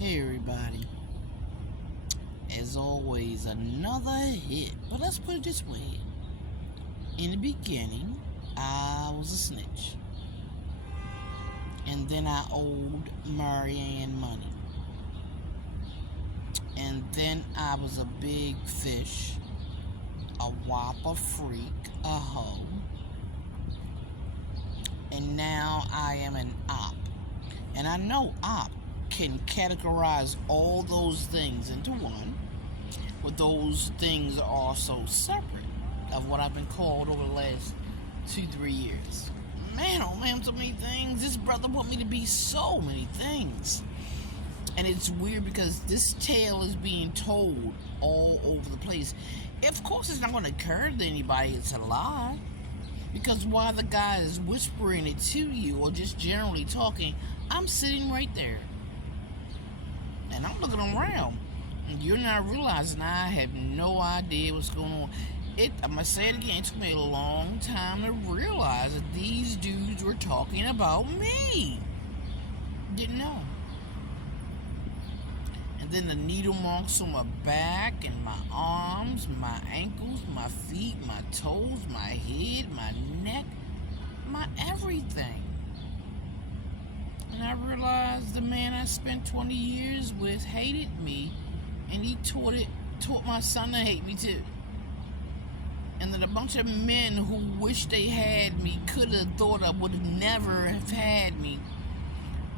Hey everybody, as always another hit, but let's put it this way. In the beginning, I was a snitch, and then I owed Marianne money, and then I was a big fish, a whopper freak, a hoe, and now I am an op. And I know op can categorize all those things into one, but those things are also separate of what I've been called over the last 2-3 years. Man, oh man, so many things. This brother want me to be so many things. And it's weird because this tale is being told all over the place. Of course, it's not going to occur to anybody it's a lie. Because while the guy is whispering it to you or just generally talking, I'm sitting right there. And I'm looking around. And you're not realizing I have no idea what's going on. I'm going to say it again. It took me a long time to realize that these dudes were talking about me. Didn't know. And then the needle marks on my back and my arms, my ankles, my feet, my toes, my head, my neck, my everything. And I realized the man I spent 20 years with hated me, and he taught my son to hate me too. And then a bunch of men who wished they had me could have thought I would never have had me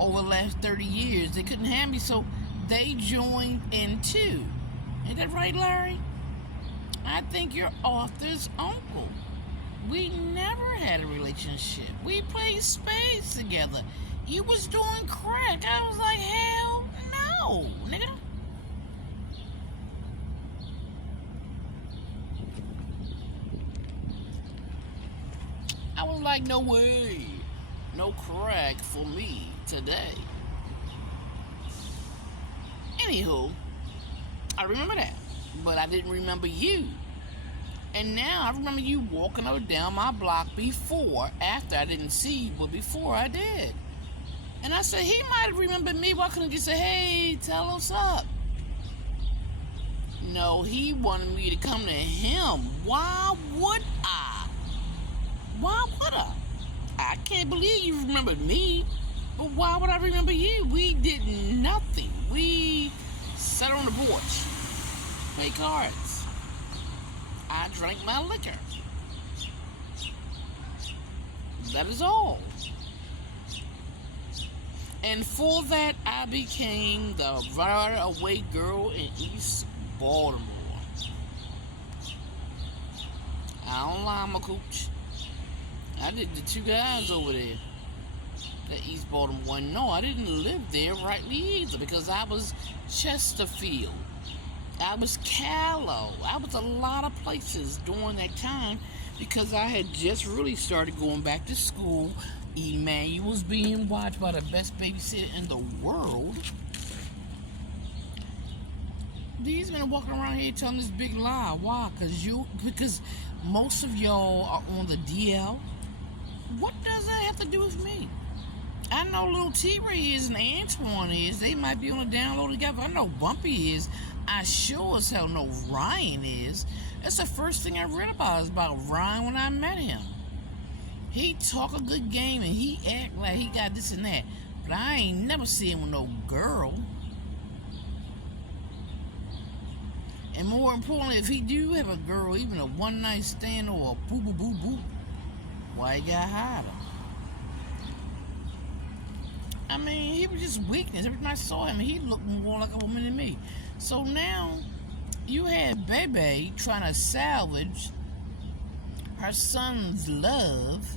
over the last 30 years. They couldn't have me, so they joined in too. Ain't that right, Larry? I think you're Arthur's uncle. We never had a relationship. We played spades together. You was doing crack. I was like, hell no, nigga. I was like, no way. No crack for me today. Anywho, I remember that, but I didn't remember you. And now I remember you walking up and down my block after I didn't see you, but before I did. And I said, he might have remembered me. Why couldn't you say, hey, tell us up? No, he wanted me to come to him. Why would I? Why would I? I can't believe you remembered me. But why would I remember you? We did nothing. We sat on the porch, played cards. I drank my liquor. That is all. And for that, I became the right-away girl in East Baltimore. I don't lie, my coach. I did the 2 guys over there. The East Baltimore one. No, I didn't live there rightly either because I was Chesterfield. I was Callow. I was a lot of places during that time because I had just really started going back to school. Emmanuel was being watched by the best babysitter in the world. These men are walking around here telling this big lie. Why? Because most of y'all are on the DL. What does that have to do with me? I know little T-Ray is and Antoine is. They might be on a download together. I know Bumpy is. I sure as hell know Ryan is. That's the first thing I read about is about Ryan when I met him. He talk a good game and he act like he got this and that. But I ain't never seen him with no girl. And more importantly, if he do have a girl, even a one-night stand or a boo-boo-boo-boo, why he got hide him? I mean, he was just weakness. Every time I saw him, he looked more like a woman than me. So now, you had Bebe trying to salvage her son's love.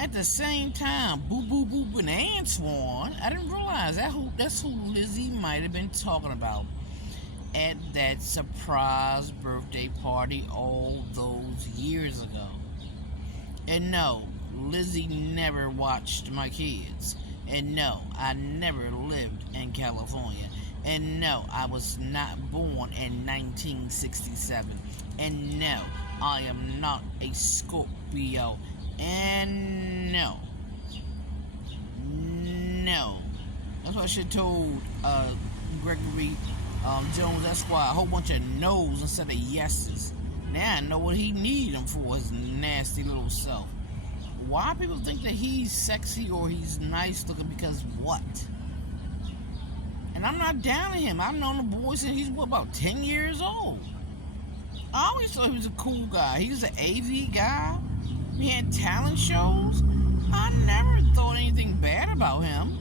At the same time, Boo Boo Boo and Antoine, I didn't realize that's who Lizzie might have been talking about at that surprise birthday party all those years ago. And no, Lizzie never watched my kids. And no, I never lived in California. And no, I was not born in 1967. And no, I am not a Scorpio. And no, That's what I should have told Gregory Jones. That's why a whole bunch of no's instead of yeses. Now I know what he needed him for, his nasty little self. Why people think that he's sexy or he's nice looking because what? And I'm not down to him. I've known the boy since he's about 10 years old. I always thought he was a cool guy. He was an AV guy. He had talent shows. I never thought anything bad about him.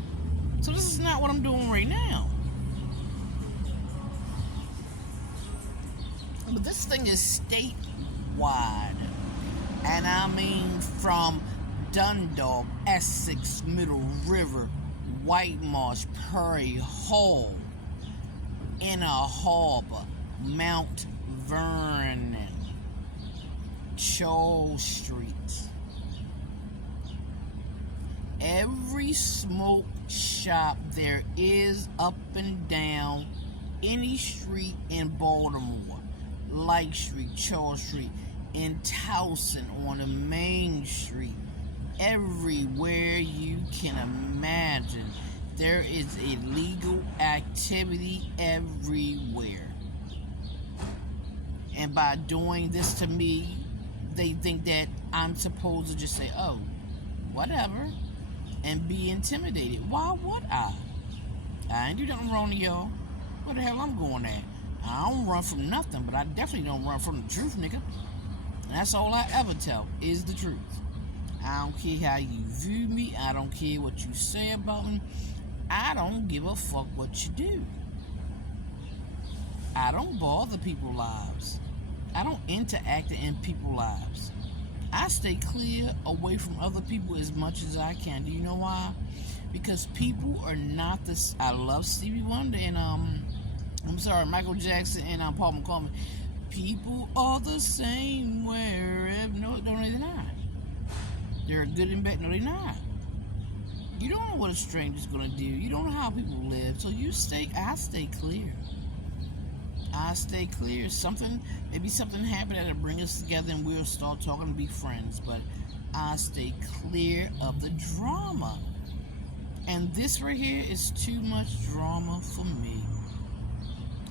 So this is not what I'm doing right now. But this thing is statewide. And I mean from Dundalk, Essex, Middle River, White Marsh, Prairie Hall, Inner Harbor, Mount Vernon, Charles Street. Every smoke shop there is up and down any street in Baltimore. Light Street, Charles Street, in Towson on the main street. Everywhere you can imagine, there is illegal activity everywhere. And by doing this to me, they think that I'm supposed to just say, oh, whatever, and be intimidated. Why would I? I ain't do nothing wrong to y'all. Where the hell I'm going at? I don't run from nothing, but I definitely don't run from the truth, nigga. And that's all I ever tell, is the truth. I don't care how you view me. I don't care what you say about me. I don't give a fuck what you do. I don't bother people's lives. I don't interact in people's lives. I stay clear away from other people as much as I can. Do you know why? Because people are not this. I love Stevie Wonder and Michael Jackson and Paul McCartney. People are the same wherever. No, they're not. They're good and bad. No, they're not. You don't know what a stranger's gonna do. You don't know how people live. So I stay clear. I stay clear. Maybe something happened that'll bring us together and we'll start talking and be friends. But I stay clear of the drama. And this right here is too much drama for me.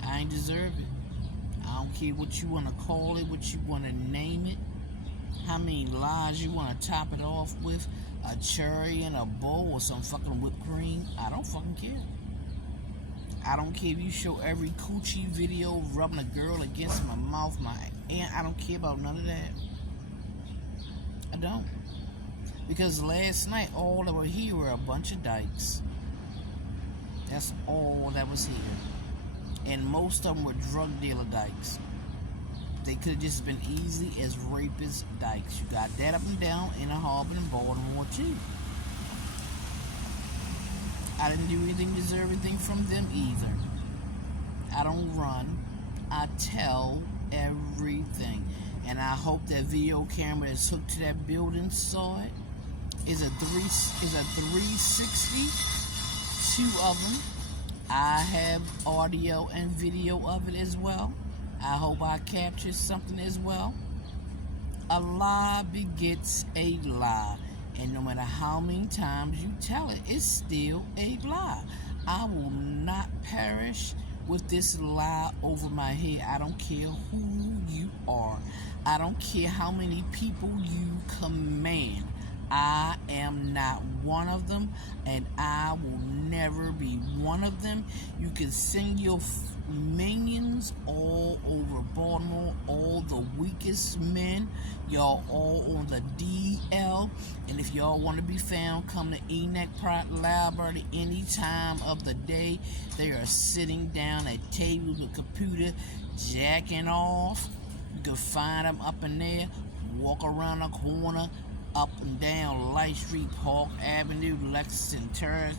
I ain't deserve it. I don't care what you want to call it, what you want to name it, how many lies you want to top it off with, a cherry in a bowl or some fucking whipped cream. I don't fucking care. I don't care if you show every coochie video rubbing a girl against my mouth, my aunt. I don't care about none of that. I don't. Because last night, all that were here were a bunch of dykes. That's all that was here. And most of them were drug dealer dykes. They could have just been easy as rapist dykes. You got that up and down in a harbor in Baltimore too. I didn't do anything to deserve anything from them either. I don't run. I tell everything. And I hope that video camera that's hooked to that building saw it. Is a 360. Two of them. I have audio and video of it as well. I hope I captured something as well. A lie begets a lie. And no matter how many times you tell it, it's still a lie. I will not perish with this lie over my head. I don't care who you are. I don't care how many people you command. I am not one of them, and I will never be one of them. You can send your minions all over Baltimore, all the weakest men. Y'all all on the DL. And if y'all want to be found, come to Enoch Pratt Library any time of the day. They are sitting down at tables with computer, jacking off. You can find them up in there. Walk around the corner, up and down Light Street, Park Avenue, Lexington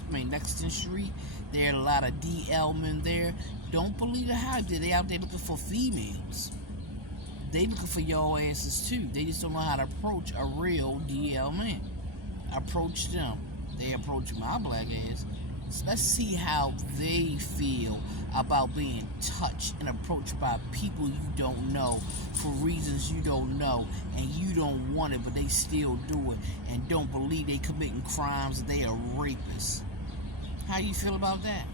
Street. There are a lot of DL men there. Don't believe the hype. They out there looking for females. They looking for y'all asses too. They just don't know how to approach a real DL man. Approach them. They approach my black ass. So let's see how they feel about being touched and approached by people you don't know for reasons you don't know, and you don't want it, but they still do it and don't believe they committing crimes. They are rapists. How you feel about that?